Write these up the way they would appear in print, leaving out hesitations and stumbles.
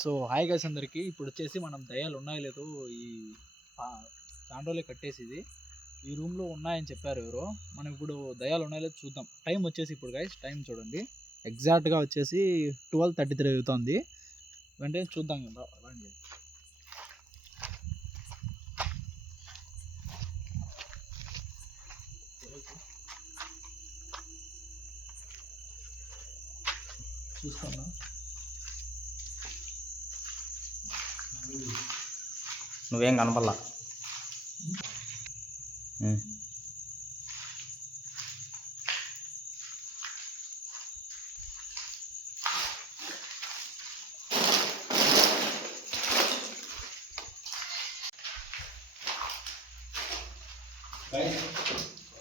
So hi guys అందరికీ. ఇప్పుడు వచ్చేసి మనం దయ్యాలు ఉన్నాయో లేదో ఈ చాండ్రోలే కట్టేసి ఇది ఈ రూమ్లో ఉన్నాయని చెప్పారు ఎవరో. మనం ఇప్పుడు దయ్యాలు ఉన్నాయో లేదో చూద్దాం. టైం వచ్చేసి ఇప్పుడు గైస్ టైం చూడండి, ఎగ్జాక్ట్గా వచ్చేసి 12:33 అవుతుంది. వెంటనే చూద్దాం కదా. చూసుకున్నా నువ్వేం కనపడలా.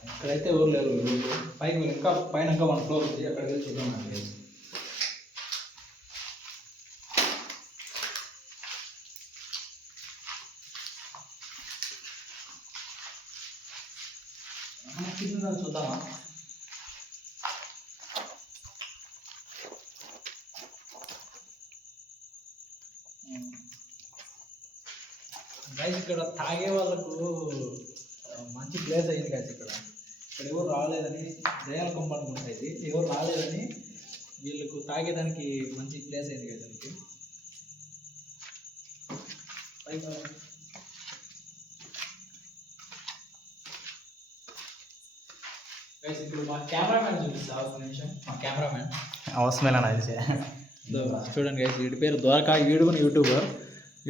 ఇక్కడైతే ఎవరు లేరు. పైన ఇంకా పైన ఇంకా 1 ఫ్లోర్ ఉంది, అక్కడికి వెళ్ళి చూద్దాం. కింద చూద్దామా? గైస్ ఇక్కడ తాగే వాళ్ళకు మంచి ప్లేస్ అయింది గైస్. ఇక్కడ ఎవరు రాలేదని దయాల కొంప అనుకుంటా, ఇది ఎవరు రాలేదని వీళ్ళకు తాగేదానికి మంచి ప్లేస్ అయింది గైస్. దానికి గైస్ ఇప్పుడు మా కెమెరామ్యాన్ చూపిస్తా ఒక నిమిషం. మా కెమెరామ్యాన్ అవసరమేనా తెలిసే. చూడండి గైస్, వీడి పేరు ద్వారకా. వీడు కూడా యూట్యూబర్.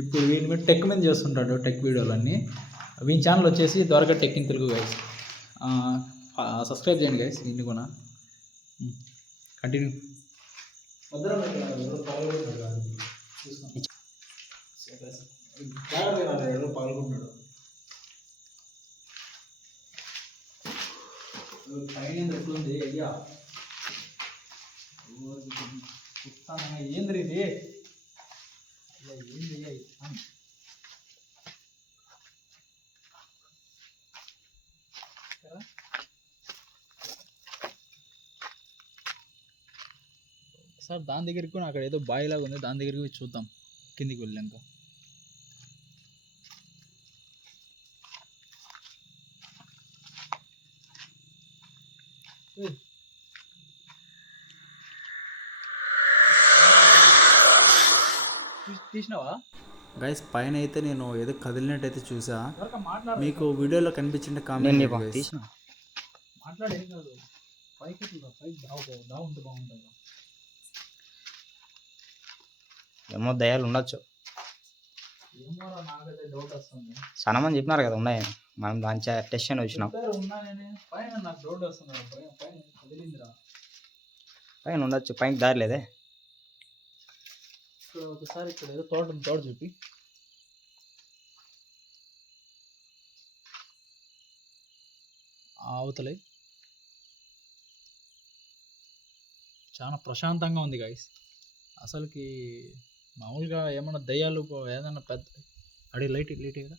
ఇప్పుడు వీడి మీద టెక్ మీద చేస్తుంటాడు, టెక్ వీడియోలన్నీ. వీని ఛానల్ వచ్చేసి Dwaraka tech in Telugu guys. Subscribe చేయండి గైస్. వీడిని కూడా కంటిన్యూ. పాల్గొంటున్నాడు. పైన ఎట్లుంది అయ్యా? ఏంద్రీ ఇది? ఏంది సార్, దాని దగ్గరికి కూడా అక్కడ ఏదో బాయ్ లాగా ఉంది, దాని దగ్గరికి చూద్దాం కిందికి వెళ్ళాక. తీసినావా గైస్? పైన అయితే నేను ఏదో కదిలినట్టు అయితే చూసా. మీకు వీడియోలో కనిపించింది కామెంట్ తీసిన. మాట్లాడేం కాదు, పైకి ఉంటే బాగుంటుంది. ఏమో దయాలు ఉండొచ్చు. ఏమో నాకైతే డౌట్ వస్తుంది. చాలా మంది చెప్పినారు కదా ఉన్నాయి, మనం దాని టెస్ట్ అని వచ్చినాం. పైన నాకు డౌట్ వస్తుంది. పైన కదిలిందిరా. పైన ఉండొచ్చు, పైన దారి లేదే. ఇక్కడ ఒకసారి ఇక్కడ ఏదో తోట చూపి. అవతలే చాలా ప్రశాంతంగా ఉంది గైస్. అసలుకి మామూలుగా ఏమన్నా దయ్యాలు ఏదన్నా పెద్ద అడిగి లైట్ కదా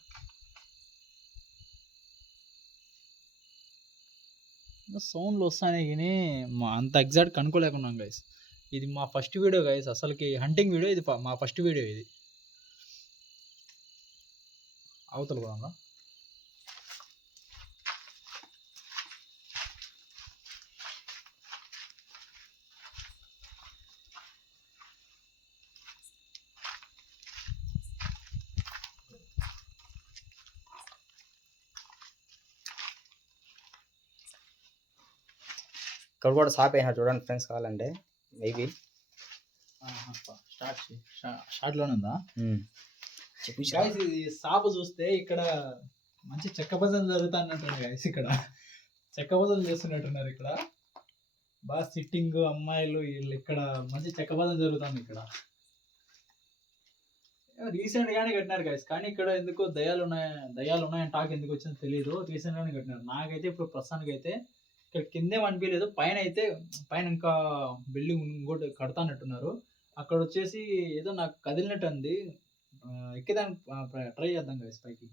సౌండ్లు వస్తాయి, కానీ అంత ఎగ్జాక్ట్ కనుక్కోలేకున్నాం గైస్. ఇది మా ఫస్ట్ వీడియో గైస్, అసలుకి హంటింగ్ వీడియో ఇది. మా ఫస్ట్ వీడియో ఇది. అవతల కూడా ఇక్కడ కూడా షాప్ అయినా చూడండి ఫ్రెండ్స్, కావాలంటే మేబీ షార్ట్లోనే ఉందా? ఇది షాప్ చూస్తే ఇక్కడ మంచి చెక్క బజలు జరుగుతున్నట్టుంది గైస్. ఇక్కడ చెక్క బజలు చేస్తున్నట్టున్నారు. ఇక్కడ బాగా సిట్టింగ్ అమ్మాయిలు వీళ్ళు, ఇక్కడ మంచి చెక్క బజలు జరుగుతుంది. ఇక్కడ రీసెంట్ గానే కట్టినారు గైస్, కానీ ఇక్కడ ఎందుకో దయ్యాలు ఉన్నాయని టాక్ ఎందుకు వచ్చిందో తెలియదు. రీసెంట్ గానే కట్టినారు. నాకైతే ఇప్పుడు ప్రస్తుతానికి అయితే ఇక్కడ కిందేం అనిపించలేదు. పైన ఇంకా బిల్డింగ్ ఇంకోటి కడతానట్టున్నారు. అక్కడ వచ్చేసి ఏదో నాకు కదిలినట్టు అంది. ఎక్కేదానికి ట్రై చేద్దాం గైస్ పైకి.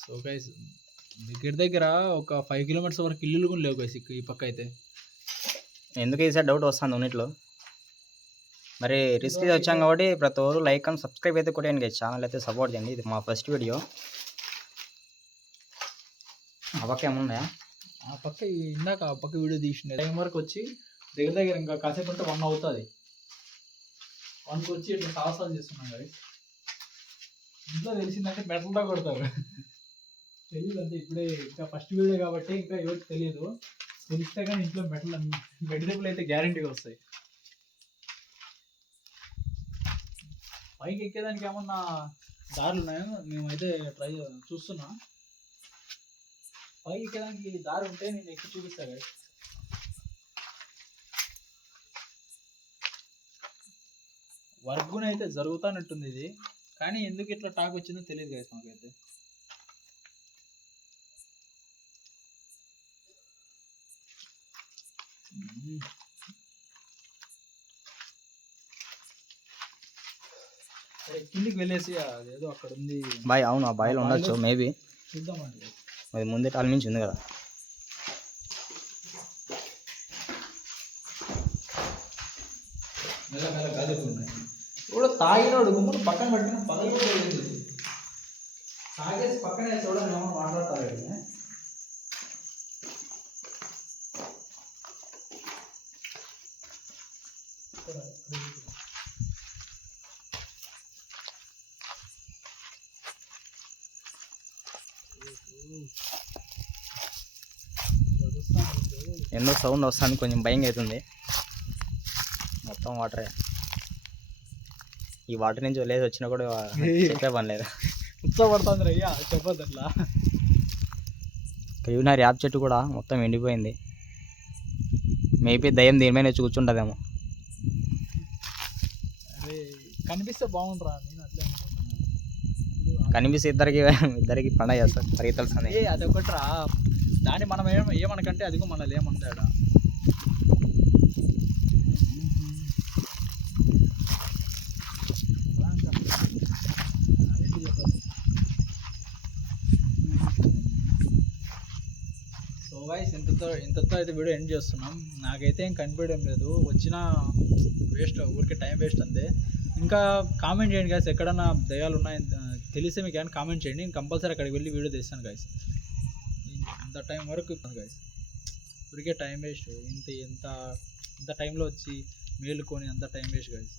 సో గైస్ దగ్గర దగ్గర ఒక 5 కిలోమీటర్స్ వరకు ఇల్లులు కూడా లేవు గైస్ ఈ పక్క అయితే. ఎందుకు ఈసారి డౌట్ వస్తుంది ఉన్నిట్లో. మరి రిస్క్ వచ్చాం కాబట్టి ప్రతి ఒక్కరు లైక్ అండ్ సబ్స్క్రైబ్ అయితే కొట్టండి గైస్. ఛానల్ అయితే సపోర్ట్ చేయండి. ఇది మా ఫస్ట్ వీడియో. ఆ పక్క ఏమున్నాయా? ఆ పక్క ఇందాక ఆ పక్క వీడియో తీసిన టైం వరకు వచ్చి దగ్గర దగ్గర ఇంకా కాసేపు అంటే 1 అవుతుంది. 1కి వచ్చి ఇట్లా సాహసాలు చేస్తున్నాం గైస్. ఇంట్లో తెలిసిందంటే మెటల్తో కొడతారు. తెలియదు అంటే ఇప్పుడే ఇంకా ఫస్ట్ వీడియో కాబట్టి ఇంకా ఎవరికి తెలియదు. తెలిస్తే కానీ ఇంట్లో మెడిసిన్లు అయితే గ్యారంటీగా వస్తాయి. పైకి ఎక్కేదానికి ఏమన్నా దారులు ఉన్నాయో మేమైతే ట్రై చూస్తున్నా. పైకి ఎక్కేదానికి దారి ఉంటే నేను ఎక్కి చూపిస్తాను. వర్క్ అయితే జరుగుతానట్టుంది ఇది, కానీ ఎందుకు ఇట్లా టాక్ వచ్చిందో తెలియదు కదా మాకైతే. కిందికి వెళ్ళేసి అదేదో అక్కడ ఉంది బాయ్. అవును, ఆ బాయిలో ఉండొచ్చు మేబీ. చూద్దామండి. అది ముందే టాల్మించి ఉంది కదా. కూడా తాగినాడు గుమ్ముడు పక్కన పెట్టిన పదవి కూడా లేదు. తాగేసి పక్కనే చూడండి ఏమో మాట్లాడతారు. ఎన్నో సౌండ్ వస్తుంది, కొంచెం భయం అవుతుంది. మొత్తం వాటరే. ఈ వాటర్ నుంచి వెళ్ళేసి వచ్చినా కూడా చెప్పే పని లేదు. ఉత్సపడుతుంది రయ్యా, చెప్పద్దు అట్లా. కరీంనగర్ యాప్ చెట్టు కూడా మొత్తం ఎండిపోయింది. మేబీ దయ్యం దీనిపైన వచ్చి కూర్చుంటుందేమో. అరే కనిపిస్తే బాగుండరా, నేను అట్లే అనుకుంటున్నాను. కనిపిస్తే ఇద్దరికి పండగ చేస్తారు పరిగెత్తాల్సింది. అదొకట్రా, దాన్ని మనం ఏమనకంటే అదిగో మనల్ని ఏమంటాడా. సో గైస్ ఇంతతో అయితే వీడియో ఎండ్ చేస్తున్నాం. నాకైతే ఏం కనిపించడం లేదు, వచ్చిన వేస్ట్, ఊరికే టైం వేస్ట్ అంతే. ఇంకా కామెంట్ చేయండి గైస్, ఎక్కడన్నా దయ్యాలు ఉన్నాయని తెలిస్తే మీకు ఏమైనా కామెంట్ చేయండి. నేను కంపల్సరీ అక్కడికి వెళ్ళి వీడియో తీస్తాను గైస్. ఇంత టైం వరకు గైస్ ఊరికే టైం వేస్ట్. ఇంత టైంలో వచ్చి మేలుకొని అంత టైం వేస్ట్ గైస్.